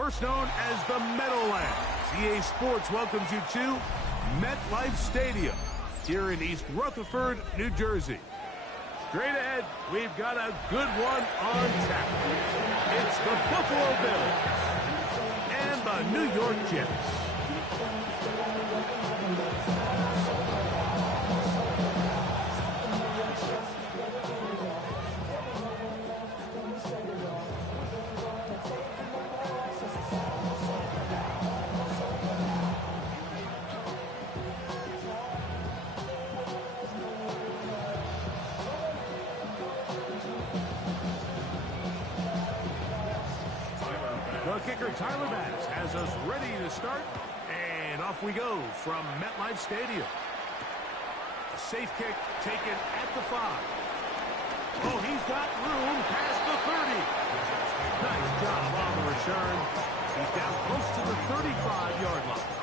First known as the Meadowlands, EA Sports welcomes you to MetLife Stadium here in East Rutherford, New Jersey. Straight ahead, we've got a good one on tap. It's the Buffalo Bills and the New York Jets. The kicker, Tyler Bass, has us ready to start, and off we go from MetLife Stadium. A safe kick taken at the 5. Oh, he's got room past the 30. Nice job on the return. He's down close to the 35-yard line.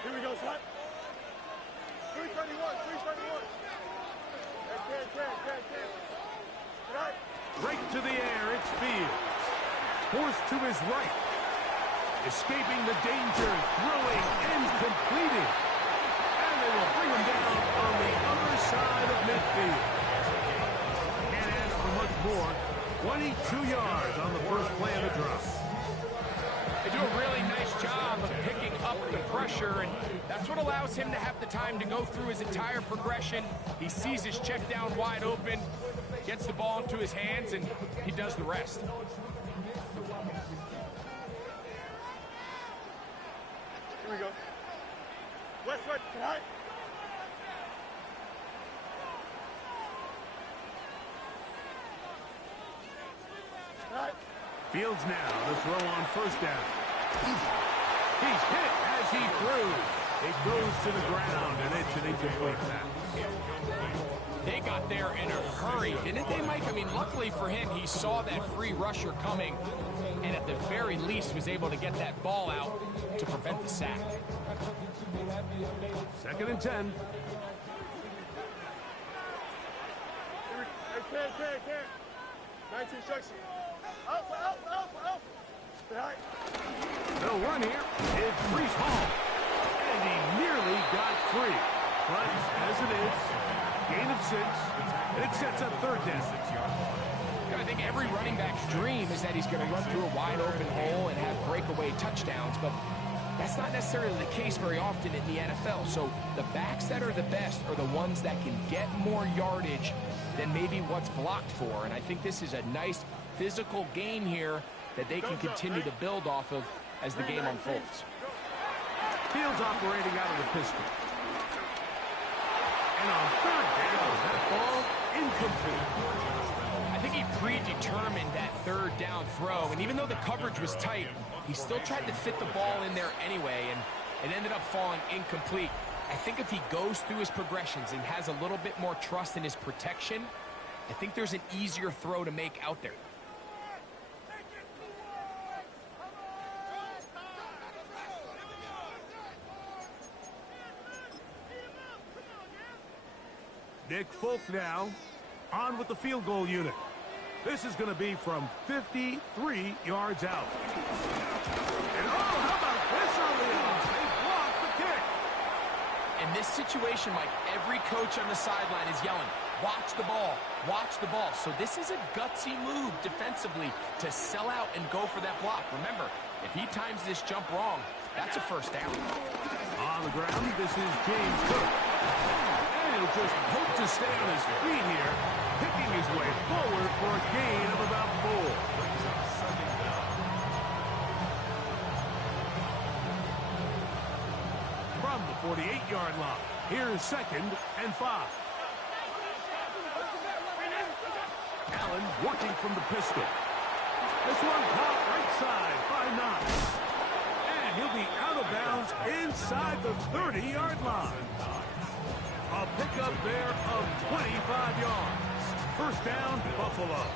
Here we go, son. 331, 331. Right. Right to the air, it's Fields. Forced to his right. Escaping the danger, throwing and completing. And they will bring him down on the other side of midfield. Can't ask for much more. 22 yards on the first play of the drop. They do a really nice job of picking up the pressure, and that's what allows him to have the time to go through his entire progression. He sees his check down wide open, gets the ball into his hands, and he does the rest. Here we go. West, right. Right. Fields now to throw on first down. He's hit as he threw. It goes to the ground, and it's an incomplete pass. They got there in a hurry, didn't they, Mike? I mean, luckily for him, he saw that free rusher coming, and at the very least was able to get that ball out to prevent the sack. 2nd and 10. Hey, 19 instruction. Out. Right. They'll run here. It's Brees Hall. And he nearly got free. But as it is, gain of 6. And it sets up 3rd down. I think every running back's dream is that he's going to run through a wide open hole and have breakaway touchdowns, but that's not necessarily the case very often in the NFL. So the backs that are the best are the ones that can get more yardage than maybe what's blocked for. And I think this is a nice physical game here that they can continue to build off of as the game unfolds. Fields operating out of the pistol. And on 3rd down, that ball incomplete. I think he predetermined that 3rd down throw, and even though the coverage was tight, he still tried to fit the ball in there anyway, and it ended up falling incomplete. I think if he goes through his progressions and has a little bit more trust in his protection, I think there's an easier throw to make out there. Nick Folk now on with the field goal unit. This is going to be from 53 yards out. And oh, how about this early on? They blocked the kick. In this situation, Mike, every coach on the sideline is yelling, watch the ball, watch the ball. So this is a gutsy move defensively to sell out and go for that block. Remember, if he times this jump wrong, that's a 1st down. On the ground, this is James Cook. And he'll just hope to stay on his feet here, picking his way forward for a gain of about 4. From the 48-yard line, here's 2nd and 5. Allen working from the pistol. This one caught right side by Knox. And he'll be out of bounds inside the 30-yard line. A pickup there of 25 yards. 1st down, Buffalo.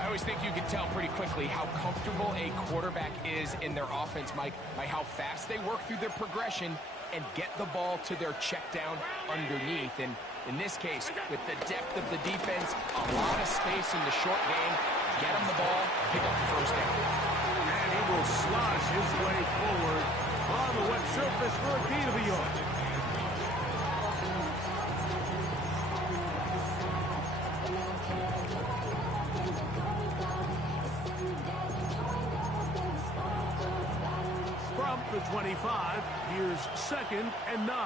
I always think you can tell pretty quickly how comfortable a quarterback is in their offense, Mike, by how fast they work through their progression and get the ball to their check down underneath. And in this case, with the depth of the defense, a lot of space in the short game, get him the ball, pick up the first down. And he will slosh his way forward on the wet surface for a gain of a yard. From the 25, here's 2nd and 9.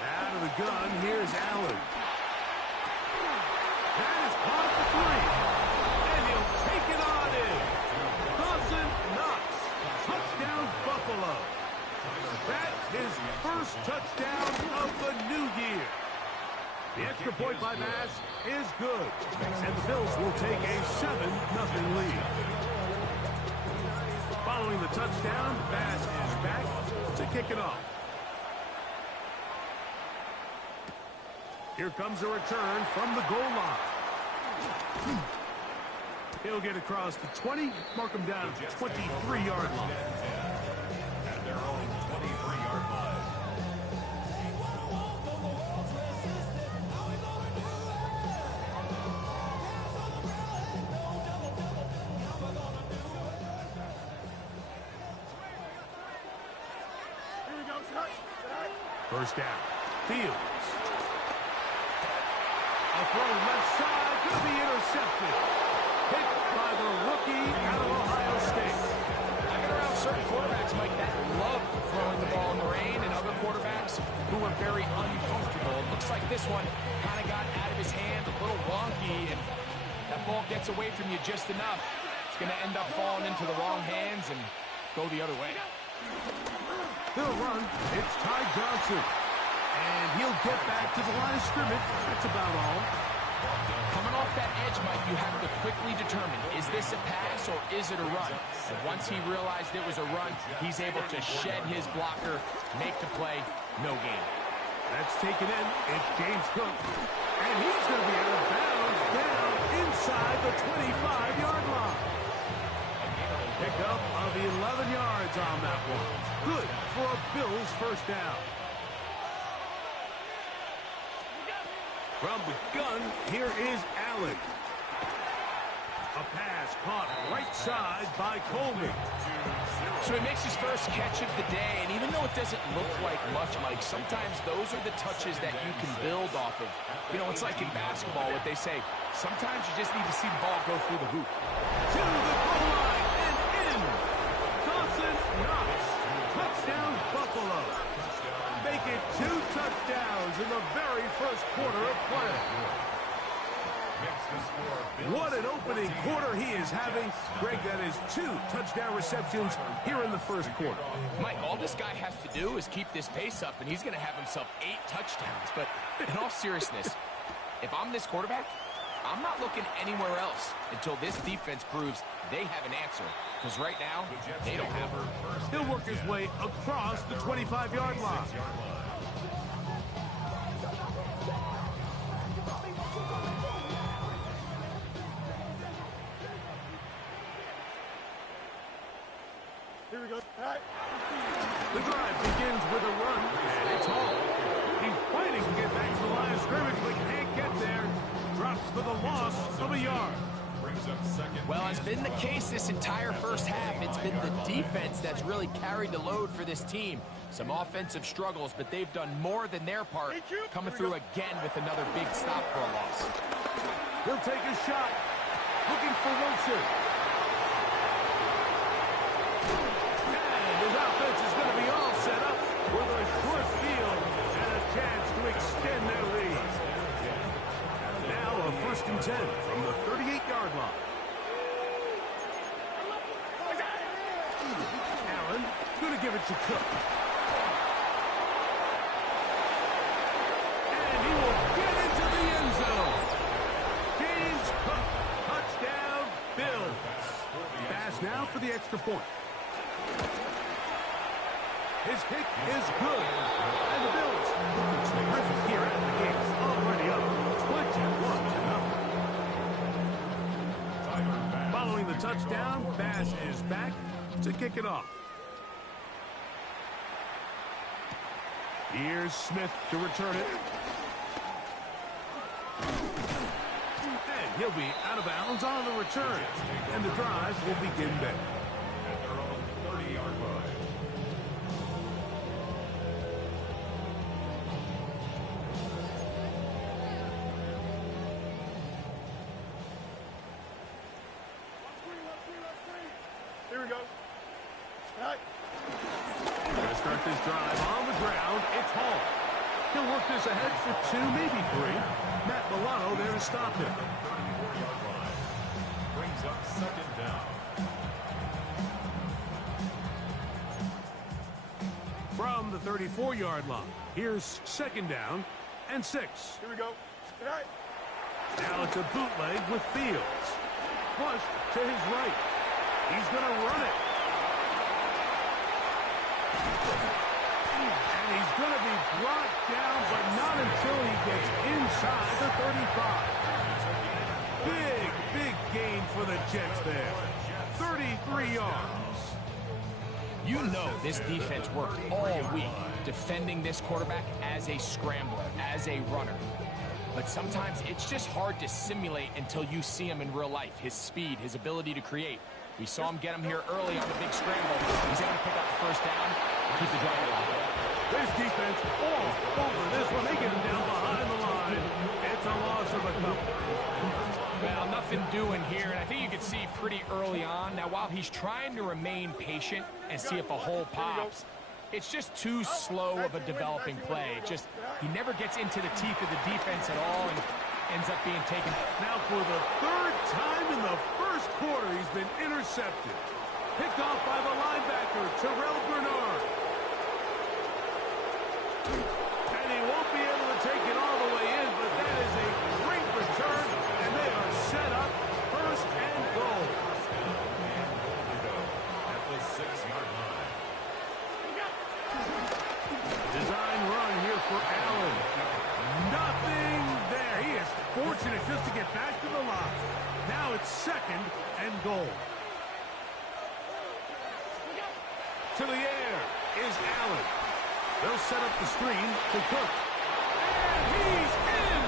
Out of the gun, here's Allen. That is caught at the 3. And he'll take it on in. Dawson Knox. Touchdown, Buffalo. That's his first touchdown of the new year. The extra point by Bass is good. And the Bills will take a 7-0 lead. Following the touchdown, Bass is back to kick it off. Here comes a return from the goal line. He'll get across the 20, mark him down at the 23-yard line. At their own 23-yard line. Here we go. Tonight. First down. Fields. A throw left side, going to be intercepted. Hit by the rookie out of Ohio State. I've been around certain quarterbacks, Mike, that love throwing the ball in the rain, and other quarterbacks who are very uncomfortable. It looks like this one kind of got out of his hand, a little wonky, and that ball gets away from you just enough. It's going to end up falling into the wrong hands and go the other way. He'll run. It's Ty Johnson. And he'll get back to the line of scrimmage. That's about all. Coming off that edge, Mike, you have to quickly determine, is this a pass or is it a run? And once he realized it was a run, he's able to shed his blocker, make the play, no gain. That's taken in. It's James Cook. And he's going to be out of bounds down inside the 25-yard line. Pickup of 11 yards on that one. Good for a Bills first down. From the gun, here is Allen. A pass caught right side by Coleman. So he makes his first catch of the day, and even though it doesn't look like much, Mike, sometimes those are the touches that you can build off of. You know, it's like in basketball, what they say, sometimes you just need to see the ball go through the hoop. To the goal line and in. Dawson Knox. Touchdown, Buffalo. Make it 2 touchdowns in the very first quarter of play. What an opening quarter he is having. Greg, that is 2 touchdown receptions here in the first quarter. Mike, all this guy has to do is keep this pace up, and he's going to have himself 8 touchdowns. But in all seriousness, if I'm this quarterback, I'm not looking anywhere else until this defense proves they have an answer. Because right now, they don't have her. He'll work his way across the 25-yard line. Here we go. Tonight. The drive begins with a run, and it's Hall. He's fighting to get back to the line of scrimmage, but can't get there. Drops for the loss of a yard. Well, it's been the case this entire first half. It's been the defense that's really carried the load for this team. Some offensive struggles, but they've done more than their part, coming through again with another big stop for a loss. He'll take a shot, looking for Wilson. And his offense is going to be all set up with a short field and a chance to extend their lead. Now a 1st and 10 from the 38-yard line. Allen going to give it to Cook. And he will get into the end zone. James Cook, touchdown, Bills. Pass now for the extra point. His kick is good. And the Bills looking terrific here at the game. Already up 21 Following the touchdown, Bass is back to kick it off. Here's Smith to return it. And he'll be out of bounds on the return. And the drive will begin there. At their own 30-yard line. Here we go. All right. Going to start this drive on the ground. It's Hall. He'll work this ahead for 2, maybe 3. Matt Milano there to stop him. 34-yard line. Brings up second down. From the 34-yard line, here's second down and 6. Here we go. All right. Now it's a bootleg with Fields. Flush to his right. He's going to run it. And he's going to be brought down, but not until he gets inside the 35. Big gain for the Jets there. 33 yards. You know this defense worked all week defending this quarterback as a scrambler, as a runner. But sometimes it's just hard to simulate until you see him in real life. His speed, his ability to create. We saw him get him here early on the big scramble. He's able to pick up the first down, keep the drive alive. This defense all over this one. They get him down behind the line. It's a loss of a couple. Well, nothing doing here, and I think you can see pretty early on. Now, while he's trying to remain patient and see if a hole pops, it's just too slow of a developing play. He never gets into the teeth of the defense at all and ends up being taken. Now for the 3rd time in the first quarter, he's been intercepted. Picked off by the linebacker, Terrell Bernard. And he won't be able to take it all the way in, but that is a great return, and they are set up 1st and goal. At the 6-yard line. Design run here for Allen. Nothing there. He is fortunate just to get back to the line. Now it's 2nd and goal. To the air is Allen. They'll set up the screen to Cook. And he's in!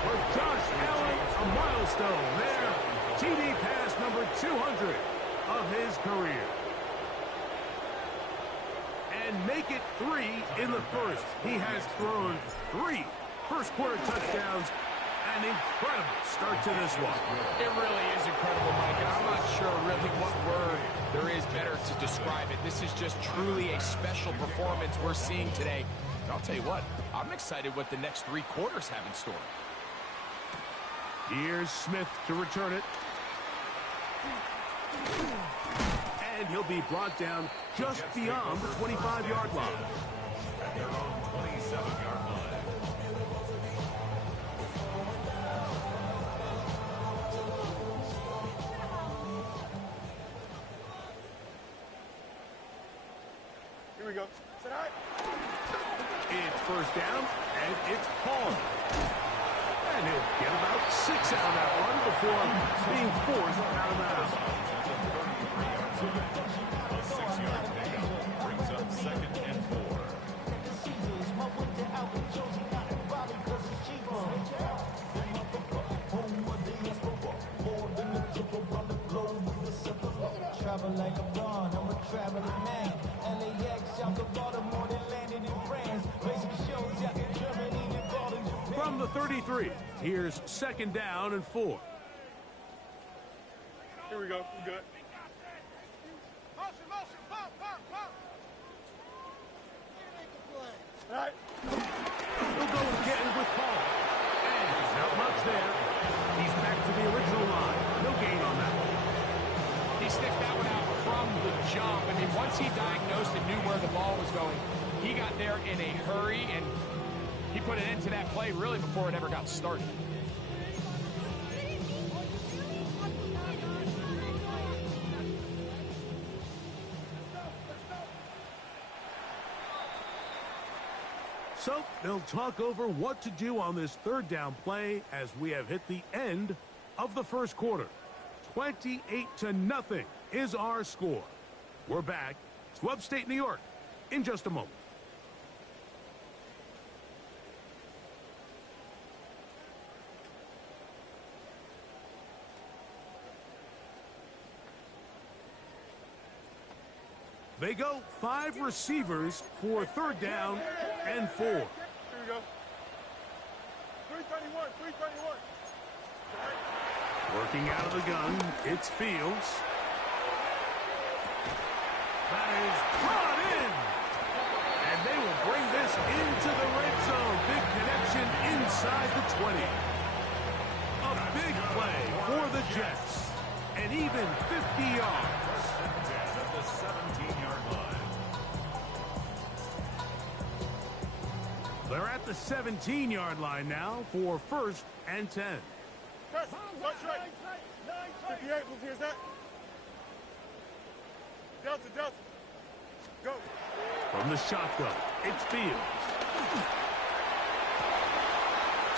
For Josh Allen, a milestone there. TD pass number 200 of his career. And make it 3 in the first. He has thrown 3 first-quarter touchdowns. An incredible start to this one. It really is incredible, Mike, and I'm not sure really what word there is better to describe it. This is just truly a special performance we're seeing today. And I'll tell you what, I'm excited what the next 3 quarters have in store. Here's Smith to return it. And he'll be brought down just beyond the 25-yard line. At their own 27-yard line. Here we go. All right. It's first down, and it's Paul. And he'll get about 6 out of that one before being forced out of bounds. A 6-yard pickup brings up 2nd and 4. Travel like a bond, I'm a traveling man. LAX, out the Baltimore, then landed in France. Basic shows out in Germany, then ball in Japan. From the 33, here's 2nd down and 4. Here we go. We good. All right. He'll go again with Paul. And there's not much there. He's back to the original line. No gain on that one. He sniffed that one out from the jump. I mean, once he diagnosed and knew where the ball was going, he got there in a hurry, and he put an end to that play really before it ever got started. So they'll talk over what to do on this 3rd down play as we have hit the end of the first quarter. 28-0 is our score. We're back to upstate New York in just a moment. They go 5 receivers for 3rd down and 4. Here we go. 331, 331. Working out of the gun, it's Fields. That is brought in. And they will bring this into the red zone. Big connection inside the 20. A big play for the Jets. And even 50 yards. At the 17-yard line. They're at the 17-yard line now for 1st and 10. Press, touch right. 58, here's that. Delta, Delta. Go. From the shotgun, it's Fields.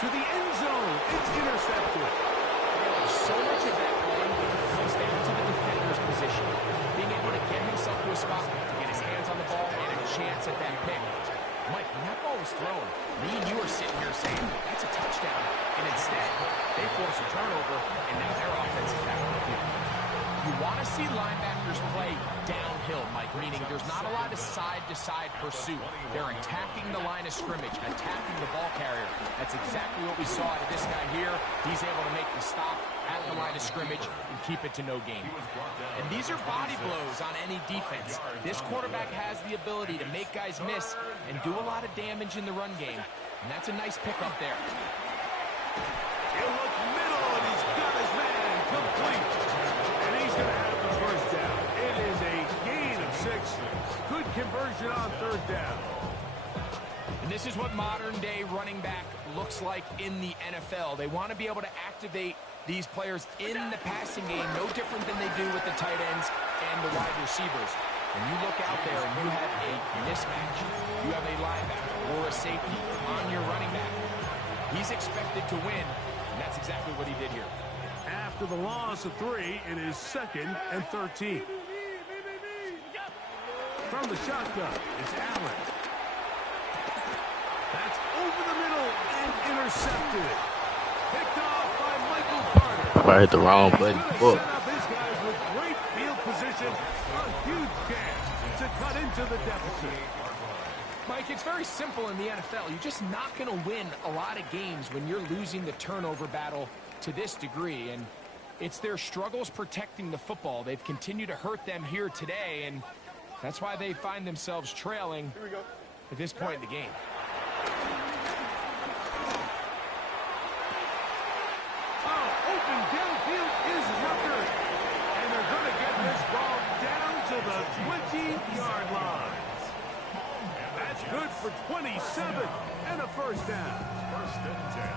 To the end zone, it's intercepted. So much of that play comes down to the defender's position. Being able to get himself to a spot, to get his hands on the ball, and a chance at that pick. Mike, when that ball was thrown, me and you were sitting here saying, that's a touchdown. And instead, they force a turnover, and now their offense is back on the field. You want to see linebackers play downhill, Mike, meaning there's not a lot of side-to-side pursuit. They're attacking the line of scrimmage, attacking the ball carrier. That's exactly what we saw out of this guy here. He's able to make the stop at the line of scrimmage and keep it to no gain. And these are body blows on any defense. This quarterback has the ability to make guys miss and do a lot of damage in the run game. And that's a nice pickup there. He'll look middle, and he's got his man complete. And he's going to have the 1st down. It is a gain of 6. Good conversion on 3rd down. And this is what modern-day running back looks like in the NFL. They want to be able to activate these players in the passing game, no different than they do with the tight ends and the wide receivers. When you look out there and you have a mismatch, you have a linebacker or a safety on your running back, he's expected to win, and that's exactly what he did here. After the loss of 3, it is 2nd and 13. From the shotgun, it's Allen. That's over the middle and intercepted. Picked off by Michael Carter. I hit the wrong button. Set up his guys with great field position. A huge chance to cut into the deficit. Mike, it's very simple in the NFL. You're just not going to win a lot of games when you're losing the turnover battle to this degree. And it's their struggles protecting the football. They've continued to hurt them here today, and that's why they find themselves trailing at this point in the game. Open downfield is Rucker. And they're going to get this ball down to the 20-yard line. That's good for 27 and a 1st down.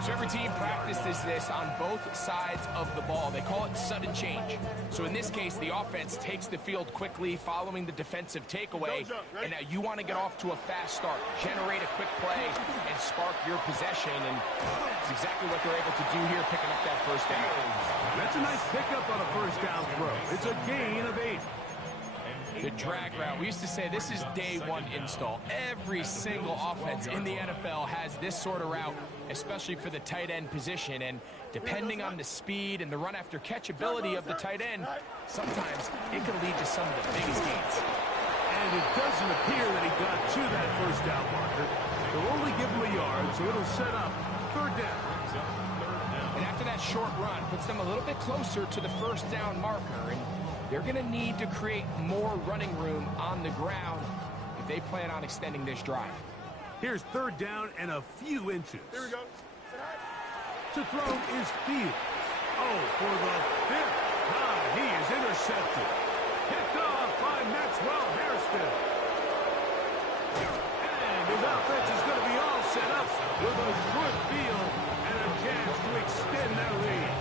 So every team practices this on both sides of the ball. They call it sudden change. So in this case, the offense takes the field quickly following the defensive takeaway. And now you want to get off to a fast start, generate a quick play, and spark your possession. And that's exactly what they're able to do here, picking up that 1st down. That's a nice pickup on a 1st down throw. It's a gain of 8. The drag route. We used to say this is day 1 install. Every single offense in the NFL has this sort of route, especially for the tight end position. And depending on the speed and the run after catch ability of the tight end, sometimes it can lead to some of the biggest gains. And it doesn't appear that he got to that 1st down marker. They'll only give him a yard, so it'll set up 3rd down. And after that short run, puts them a little bit closer to the 1st down marker. And they're going to need to create more running room on the ground if they plan on extending this drive. Here's 3rd down and a few inches. Here we go. To throw is Fields. Oh, for the 5th time, he is intercepted. Picked off by Maxwell Hairston. And his offense is going to be all set up with a good field and a chance to extend that lead.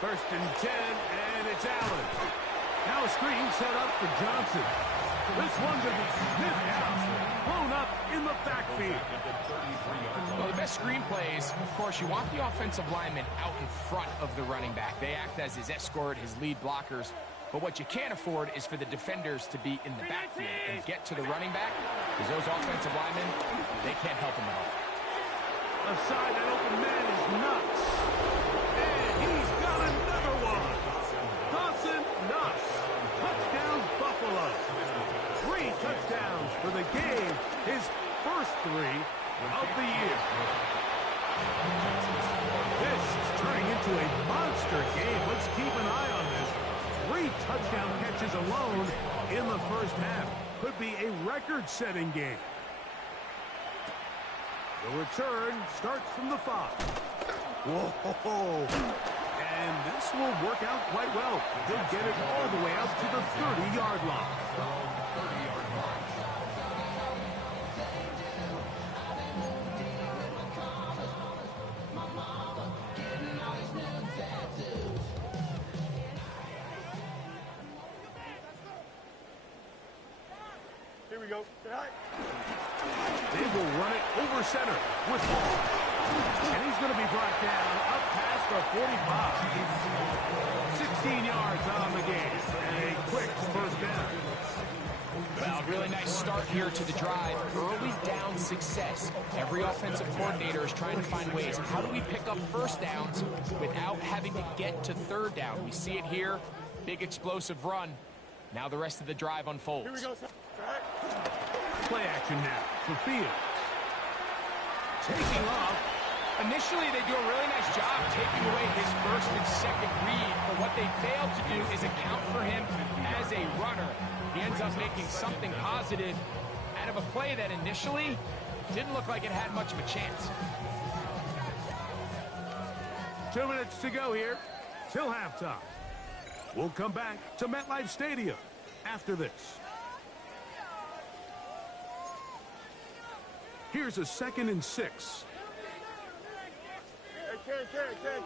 First and 10, and it's Allen. Now a screen set up for Johnson. This one to be sniffed out. Blown up in the backfield. Well, the best screen plays, of course, you want the offensive lineman out in front of the running back. They act as his escort, his lead blockers. But what you can't afford is for the defenders to be in the backfield and get to the running back, because those offensive linemen, they can't help him at all. Left side, that open man is nuts. And he's got another one. Dawson Knox. Touchdown, Buffalo. 3 touchdowns for the game. His first 3 of the year. This is turning into a monster game. Let's keep an eye on this. 3 touchdown catches alone in the first half. Could be a record-setting game. The return starts from the 5. Whoa! And this will work out quite well. They'll get it all the way out to the 30-yard line. Here we go. They will run it over center with Hall. And he's going to be brought down up past the 45. 16 yards on the game. And a quick first down. Well, really nice start here to the drive. Early down success. Every offensive coordinator is trying to find ways. How do we pick up first downs without having to get to third down? We see it here. Big explosive run. Now the rest of the drive unfolds. Here we go, sir. Play action now for Fields. Taking off. Initially, they do a really nice job taking away his first and second read, but what they failed to do is account for him as a runner. He ends up making something positive out of a play that initially didn't look like it had much of a chance. 2 minutes to go here till halftime. We'll come back to MetLife Stadium after this. Here's a 2nd and 6. Hey, Ken.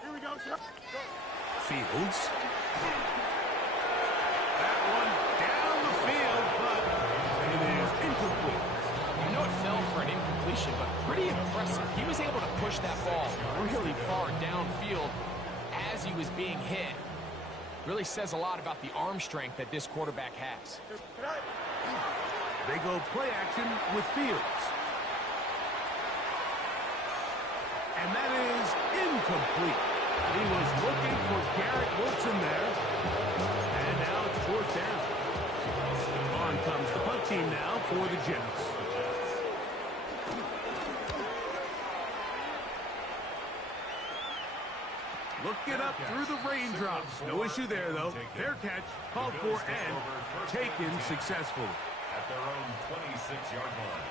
Here we go, sir. Go. Fields. That one down the field, but it is incomplete. I know it fell for an incompletion, but pretty impressive. He was able to push that ball really far downfield as he was being hit. Really says a lot about the arm strength that this quarterback has. They go play action with Fields. And that is incomplete. He was looking for Garrett Wilson there. And now it's 4th down. On comes the punt team now for the Jets. Looking up through the raindrops. No issue there, though. Fair catch, called for and taken successfully. At their own 26-yard line.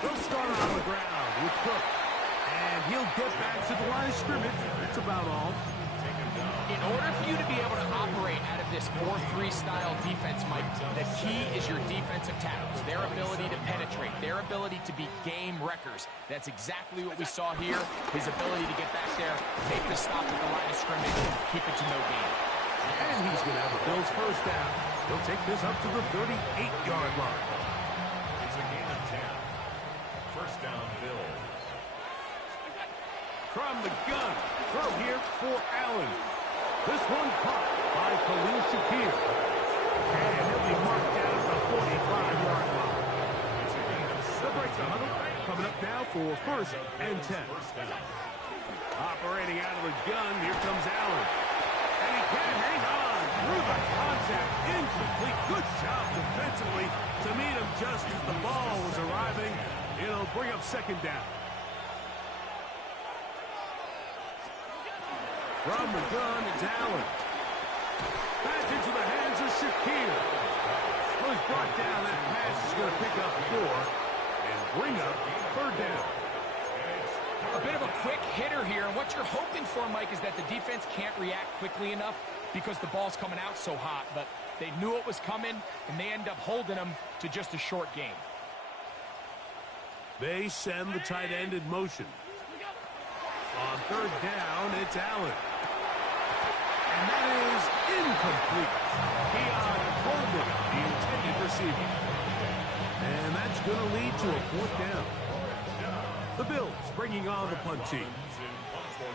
They'll start on the ground with Cook. And he'll get back to the line of scrimmage. That's about all. In order for you to be able to operate out of this 4-3 style defense, Mike, the key is your defensive tackles, their ability to penetrate, their ability to be game wreckers. That's exactly what we saw here, his ability to get back there, make the stop at the line of scrimmage, and keep it to no gain. And he's going to have the Bills first down. He'll take this up to the 38-yard line. It's a gain of 10. First down, Bills. From the gun, throw here for Allen. This one caught by Khalil Shakir. And he'll be marked down at the 45-yard line. They'll break the huddle. Coming up now for 1st and 10. Operating out of the gun, here comes Allen. And he can't hang on through the contact. Incomplete. Good job defensively to meet him just as the ball was arriving. It'll bring up 2nd down. From the gun, it's Allen. Pass into the hands of Shakir. Well, he's brought down. That pass is going to pick up 4 and bring up 3rd down. A bit of a quick hitter here, and what you're hoping for, Mike, is that the defense can't react quickly enough because the ball's coming out so hot, but they knew it was coming, and they end up holding them to just a short gain. They send the tight end in motion. On third down, it's Allen. And that is incomplete. He unfolded the intended receiver. And that's going to lead to a fourth down. The Bills bringing on the punt team,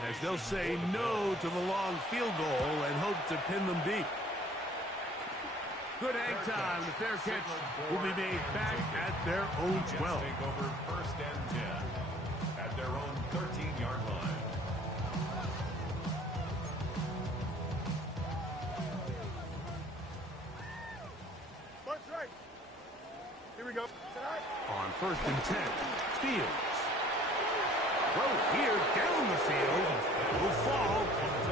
as they'll say no to the long field goal and hope to pin them deep. Good hang time. The fair catch will be made back at their own 12. Take over first and 10 at their own 13-yard line. Punch right. Here we go. On first and 10, Fields. Throw here down the field. Will fall.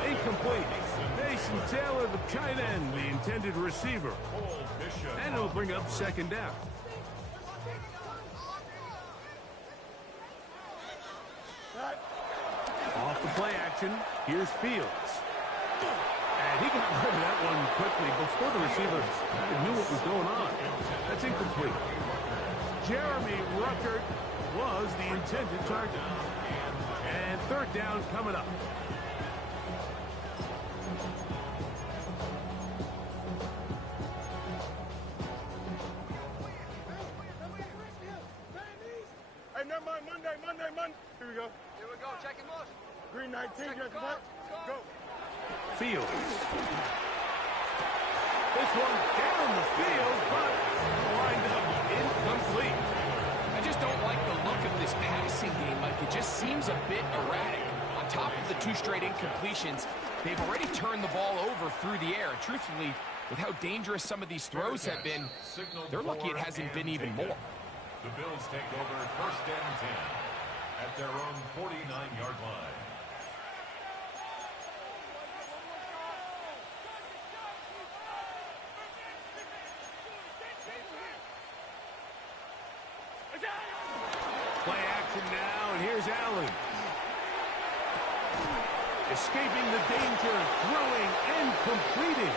Incomplete. Mason Taylor, the tight end, the intended receiver. And it'll bring up second down. Off the play action, here's Fields. And he got rid of that one quickly before the receiver knew what was going on. That's incomplete. Jeremy Ruckert was the intended target. And third down coming up. Hey, never mind. Monday. Here we go. Here we go. Check him out. Green 19. Just what? Go. Fields. This one down the field, but lined up incomplete. I just don't like the look of this passing game. Like, it just seems a bit erratic. On top of the 2 straight incompletions, they've already turned the ball over through the air. And truthfully, with how dangerous some of these throws have been, they're lucky it hasn't been even more. The Bills take over first and 10 at their own 49-yard line. Play action now, and here's Allen. Escaping the danger, throwing and completing.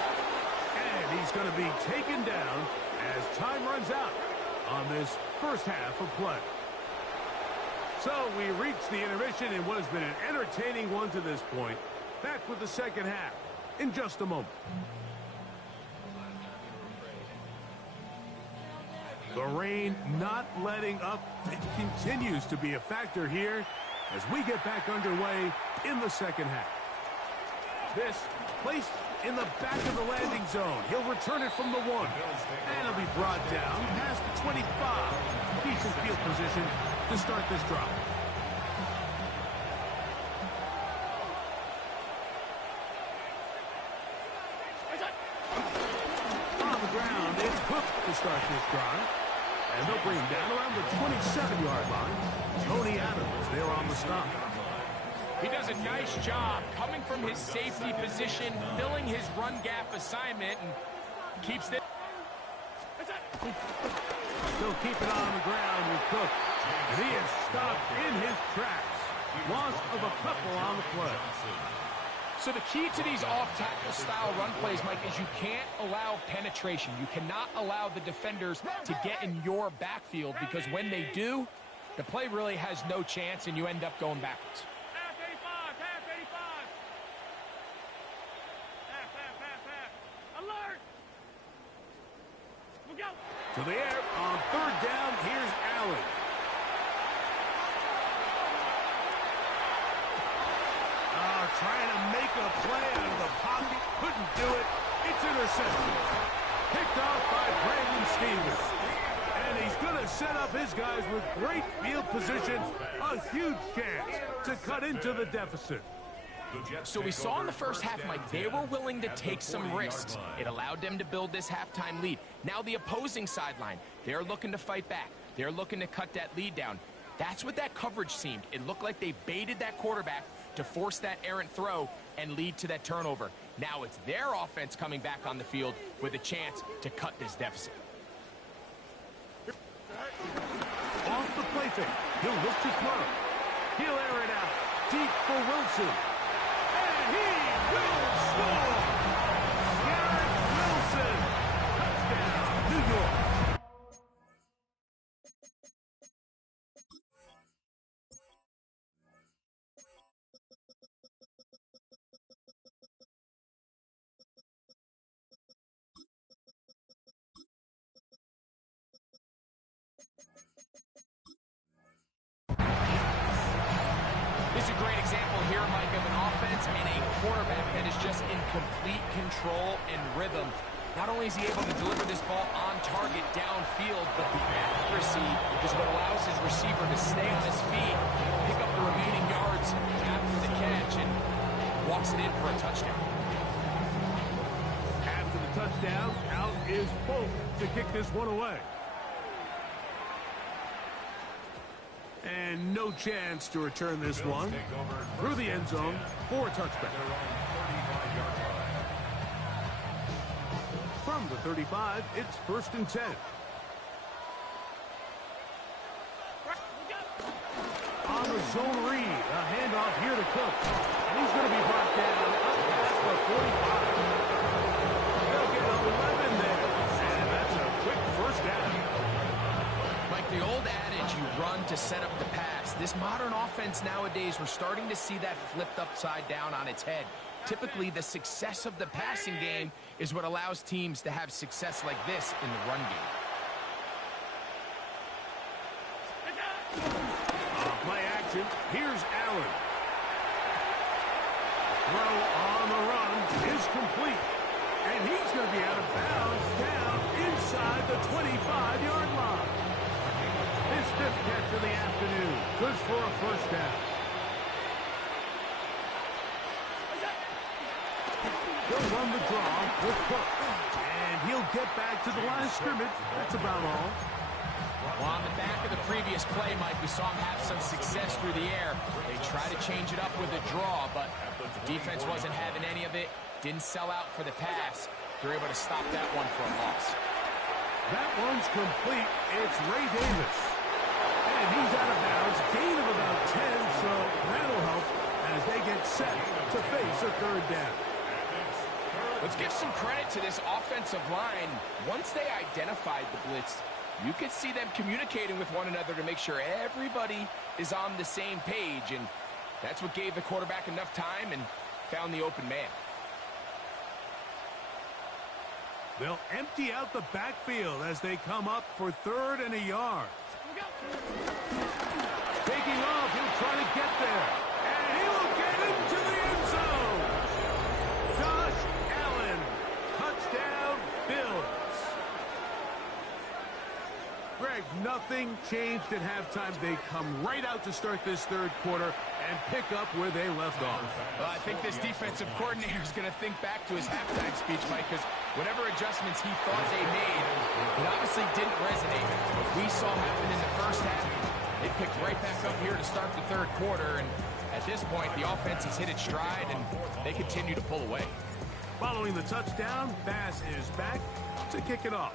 And he's going to be taken down as time runs out on this first half of play. So we reach the intermission in what has been an entertaining one to this point. Back with the second half in just a moment. The rain not letting up. It continues to be a factor here as we get back underway in the second half. This placed in the back of the landing zone. He'll return it from the 1. And it'll be brought down past the 25. Decent field position to start this drive. On the ground, it's Cook to start this drive. And they'll bring him down around the 27-yard line. Tony Adams there on the stop. He does a nice job coming from his safety position, filling his run gap assignment, and keeps it. Still keeping on the ground with Cook. And he is stopped in his tracks. Loss of a couple on the play. So the key to these off-tackle style run plays, Mike, is you can't allow penetration. You cannot allow the defenders to get in your backfield, because when they do, the play really has no chance and you end up going backwards. Half 85. Half. Alert. Look out. To the air on third down. Here's Allen. Trying to make a play out of the pocket. Couldn't do it. It's intercepted. Picked off by Brandon Stevens. And he's going to set up his guys with great field position. A huge chance to cut into the deficit. So we saw in the first half, Mike, they were willing to take some risks. It allowed them to build this halftime lead. Now the opposing sideline, they're looking to fight back. They're looking to cut that lead down. That's what that coverage seemed. It looked like they baited that quarterback to force that errant throw and lead to that turnover. Now it's their offense coming back on the field with a chance to cut this deficit. Off the play fake. He'll look to throw. He'll air it out. Deep for Wilson. And he will score! Garrett Wilson. Touchdown, New York. is a great example here, Mike, of an offense and a quarterback that is just in complete control and rhythm. Not only is he able to deliver this ball on target downfield, but the accuracy is what allows his receiver to stay on his feet, pick up the remaining yards after the catch, and walks it in for a touchdown. After the touchdown, out is Polk to kick this one away. And no chance to return this one through the end zone for a touchback. From the 35, it's 1st and 10. On the zone read, a handoff here to Cook. And he's going to be brought down up past the 45. They'll get 11 there. And that's a quick first down. Like the old adage, you run to set up the pass. This modern offense nowadays, we're starting to see that flipped upside down on its head. Typically, the success of the passing game is what allows teams to have success like this in the run game. Play action. Here's Allen. Throw on the run is complete. And he's going to be out of bounds down inside the 25-yard line. His 5th catch of the afternoon. Good for a first down. He'll run the draw with Cook. And he'll get back to the line of scrimmage. That's about all. Well, on the back of the previous play, Mike, we saw him have some success through the air. They tried to change it up with a draw, but the defense wasn't having any of it. Didn't sell out for the pass. They're able to stop that one for a loss. That one's complete. It's Ray Davis. And he's out of bounds. Gain of about 10, so that'll help as they get set to face a 3rd down. Let's give some credit to this offensive line. Once they identified the blitz, you could see them communicating with one another to make sure everybody is on the same page, and that's what gave the quarterback enough time and found the open man. They'll empty out the backfield as they come up for 3rd and a yard. Taking off, he'll try to get there, and he will get into the end zone. Josh Allen, touchdown, Bills. Greg, nothing changed at halftime. They come right out to start this 3rd quarter and pick up where they left off. Well, I think this defensive coordinator is going to think back to his halftime speech, Mike, because whatever adjustments he thought they made, it obviously didn't resonate. What we saw happen in the first half, they picked right back up here to start the 3rd quarter, and at this point, the offense has hit its stride, and they continue to pull away. Following the touchdown, Bass is back to kick it off.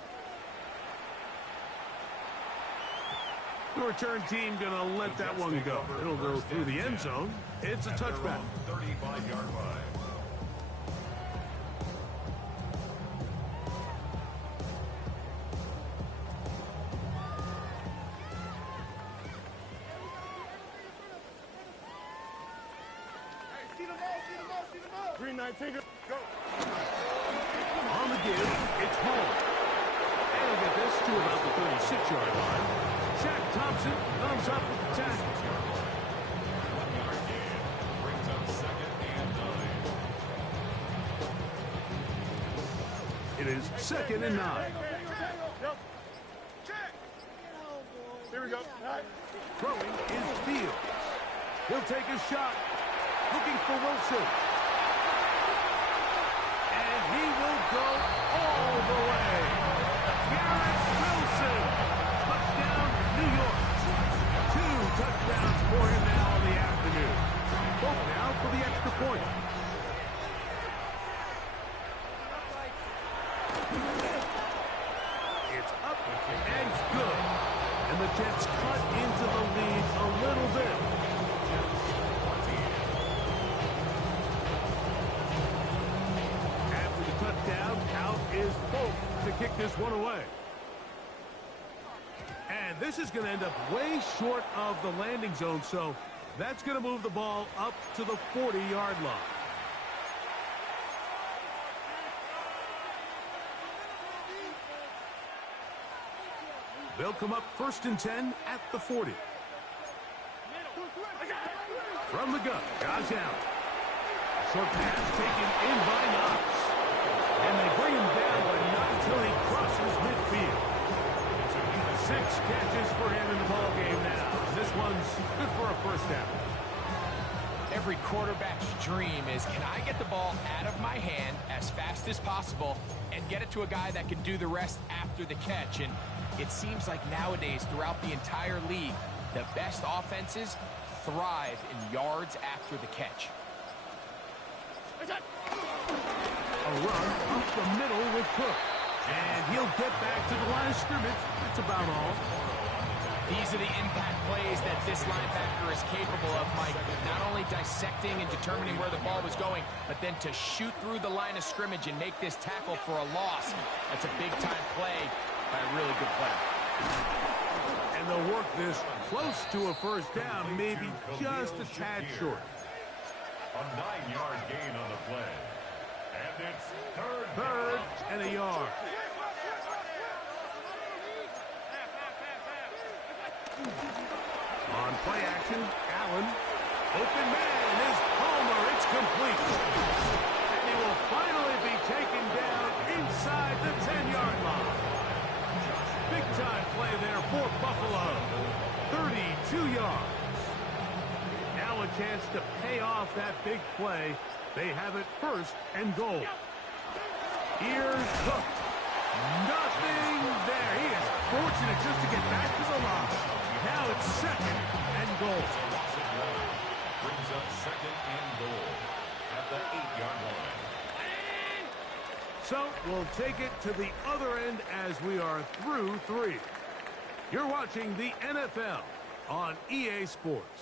The return team going to let that one go. It'll go through the end zone. It's a touchback. 35-yard line. Green 19, go. On the give, it's home. And he'll get this to about the 36-yard line. Shaq Thompson comes up with the tackle. Brings up 2nd and 9. It is 2nd and 9. Here we go. Throwing is Fields. He'll take a shot. Looking for Wilson. And he will go all the way. Garrett Wilson. Touchdown, New York. 2 touchdowns for him now in the afternoon. Both now for the extra point. It's up and good. And the Jets cut into the lead a little bit. After the touchdown, out is Polk to kick this one away. And this is going to end up way short of the landing zone, so that's going to move the ball up to the 40-yard line. They'll come up 1st and 10 at the 40. From the gun, Josh Allen. Short pass taken in by Knox. And they bring him down, but not until he crosses midfield. 6 catches for him in the ballgame now. This one's good for a first down. Every quarterback's dream is, can I get the ball out of my hand as fast as possible and get it to a guy that can do the rest after the catch? And it seems like nowadays, throughout the entire league, the best offenses thrive in yards after the catch. A run up the middle with Cook. And he'll get back to the line of scrimmage. That's about all. These are the impact plays that this linebacker is capable of, Mike. Not only dissecting and determining where the ball was going, but then to shoot through the line of scrimmage and make this tackle for a loss. That's a big-time play by a really good player. And they'll work this close to a first down, maybe just a tad short. A 9-yard gain on the play. And it's Third and a yard. On play action, Allen. Open man is Palmer. It's complete. And he will finally be taken down inside the 10-yard line. Big-time play there for Buffalo. 32 yards. Now a chance to pay off that big play. They have it first and goal. Here's Cook. Nothing there. He is fortunate just to get back to the line. Now it's second and goal. brings up second and goal at the 8-yard line. So we'll take it to the other end as we are through 3. You're watching the NFL on EA Sports.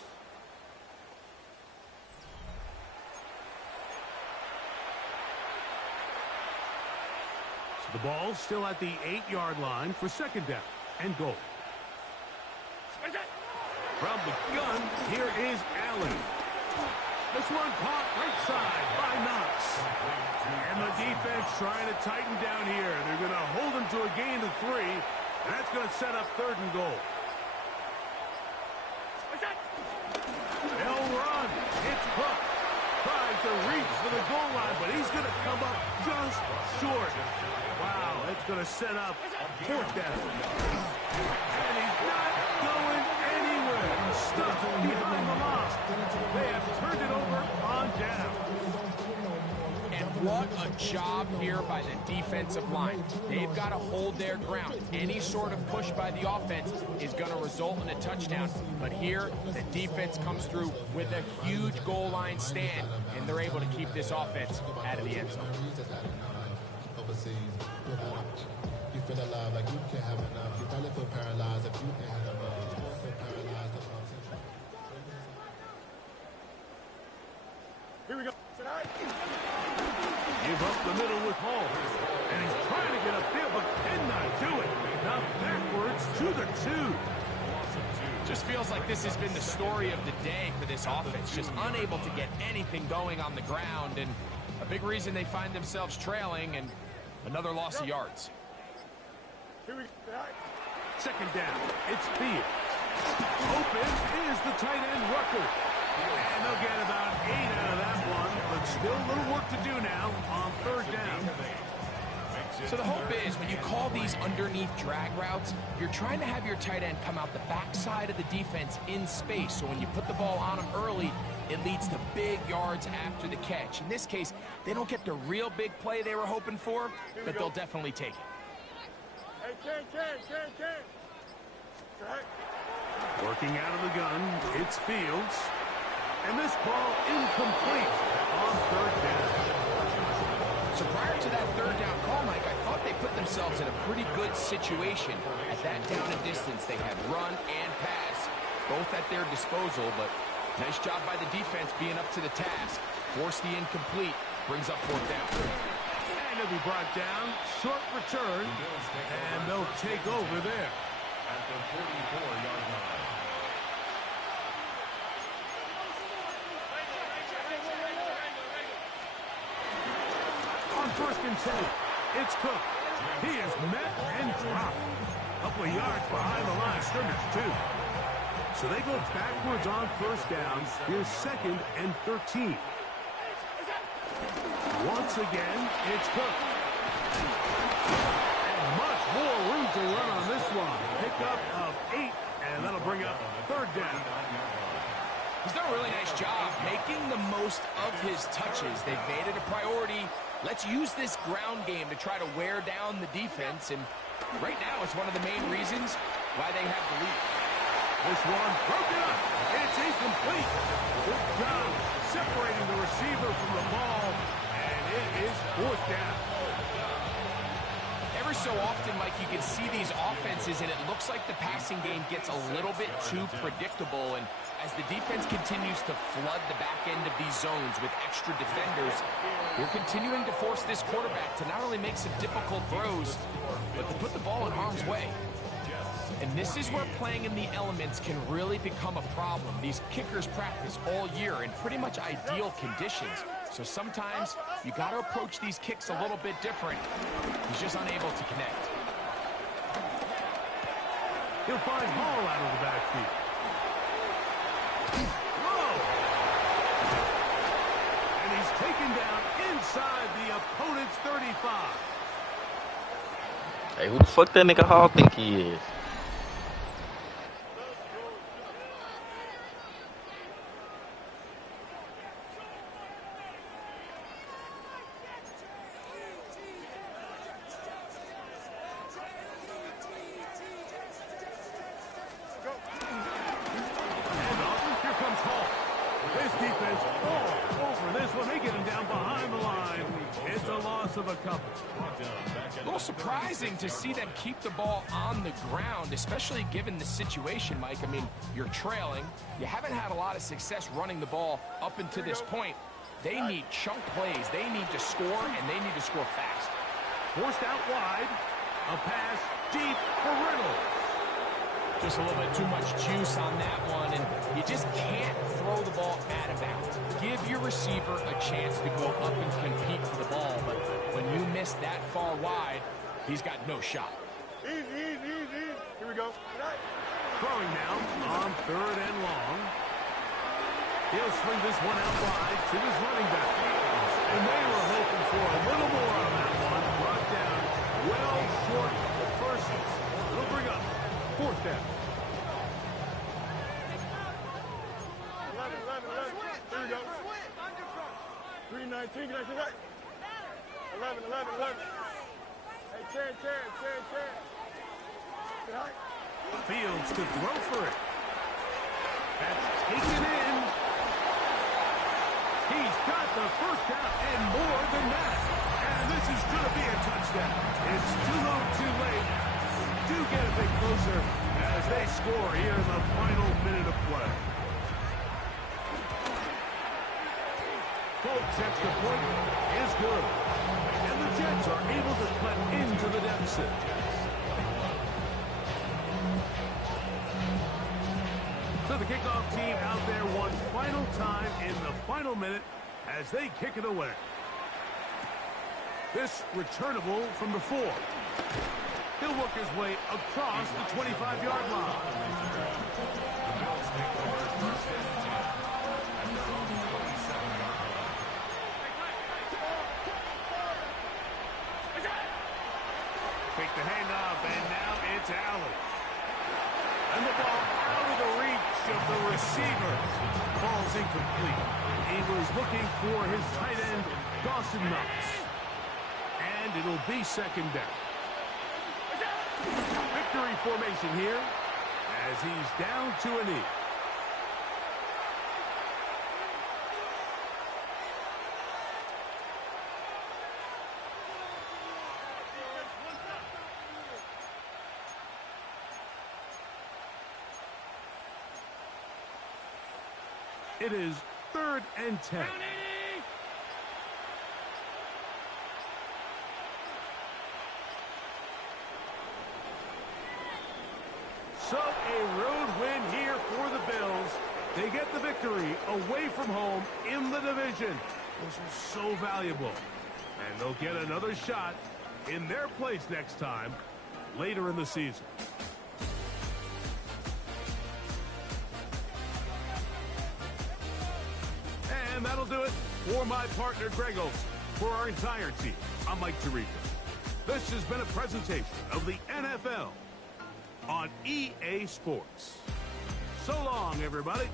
So the ball still at the 8-yard line for second down and goal. From the gun, here is Allen. This one caught right side by Knox. And the defense trying to tighten down here. They're going to hold him to a gain of 3. And that's going to set up third and goal. They'll run. It's Cook. Tries to reach for the goal line, but he's going to come up just short. Wow, that's going to set up fourth down. And he's not going anywhere. Stuck behind the line. They have turned it over on down. And what a job here by the defensive line. They've got to hold their ground. Any sort of push by the offense is going to result in a touchdown. But here, the defense comes through with a huge goal line stand, and they're able to keep this offense out of the end zone. You feel alive like you can't have enough. You probably feel paralyzed if you can't have enough. You feel paralyzed if Here we go. Give up the middle with Hall. And he's trying to get upfield, but cannot do it. Now backwards to the 2. Just feels like this has been the story of the day for this offense. Just unable to get anything going on the ground. And a big reason they find themselves trailing and another loss of yards. Here we go. Second down. It's Fields. Open is the tight end Rucker. And they'll get about 8 out of that one, but still a little work to do now on third down. So the hope is when you call these underneath drag routes, you're trying to have your tight end come out the backside of the defense in space. So when you put the ball on him early, it leads to big yards after the catch. In this case, they don't get the real big play they were hoping for, but they'll definitely take it. Hey, Ken. Track. Working out of the gun, it's Fields. And this ball incomplete on third down. So prior to that third down call, Mike, I thought they put themselves in a pretty good situation. At that down and distance, they had run and pass, both at their disposal, but nice job by the defense being up to the task. Force the incomplete, brings up fourth down. And it'll be brought down, short return, and they'll take over there. At the 44-yard line. On first and 10, it's Cook. He is met and dropped. A couple of yards behind the line of scrimmage, too. So they go backwards on first down. Here's 2nd and 13. Once again, it's Cook. And much more room to run on this one. Pickup of 8, and that'll bring up 3rd down. He's done a really nice job making the most of his touches. They've made it a priority. Let's use this ground game to try to wear down the defense. And right now, it's one of the main reasons why they have the lead. This one broken up. It's incomplete. Good job separating the receiver from the ball, and it is 4th down. Every so often, Mike, you can see these offenses, and it looks like the passing game gets a little bit too predictable. And as the defense continues to flood the back end of these zones with extra defenders, we're continuing to force this quarterback to not only make some difficult throws, but to put the ball in harm's way. And this is where playing in the elements can really become a problem. These kickers practice all year in pretty much ideal conditions. So sometimes you got to approach these kicks a little bit different. He's just unable to connect. He'll find Hall out of the backfield. Whoa! And he's taken down inside the opponent's 35. Hey, who the fuck that nigga Hall think he is? To see them keep the ball on the ground, especially given the situation, Mike. I mean, you're trailing. You haven't had a lot of success running the ball up until this point. They need chunk plays. They need to score, and they need to score fast. Forced out wide. A pass deep for Riddle. Just a little bit too much juice on that one, and you just can't throw the ball out of bounds. Give your receiver a chance to go up and compete for the ball, but when you miss that far wide, he's got no shot. Easy, easy, easy. Here we go. Throwing now on 3rd and long. He'll swing this one out wide to his running back. And they were hoping for a little more on that one. Brought down well short of the first. It'll bring up 4th down. 11. Here we go. 319. Can I see that? 11. Hey, Chad. Fields to throw for it. That's taken in. He's got the 1st down and more than that. And this is going to be a touchdown. It's too low, too late. Do get a bit closer as they score here in the final minute of play. Folks, extra point is good. And the Jets are able to cut into the deficit. So the kickoff team out there one final time in the final minute as they kick it away. This returnable from the 4. He'll work his way across the 25-yard line. Fake the handoff, and now it's Allen. And the ball out of the reach of the receiver. Ball's incomplete. He was looking for his tight end, Dawson Knox. And it'll be 2nd down. Victory formation here as he's down to a knee. It is 3rd and 10. So a road win here for the Bills. They get the victory away from home in the division. This was so valuable. And they'll get another shot in their place next time later in the season. And that'll do it for my partner, Greg Olson. For our entire team, I'm Mike Tirico. This has been a presentation of the NFL on EA Sports. So long, everybody.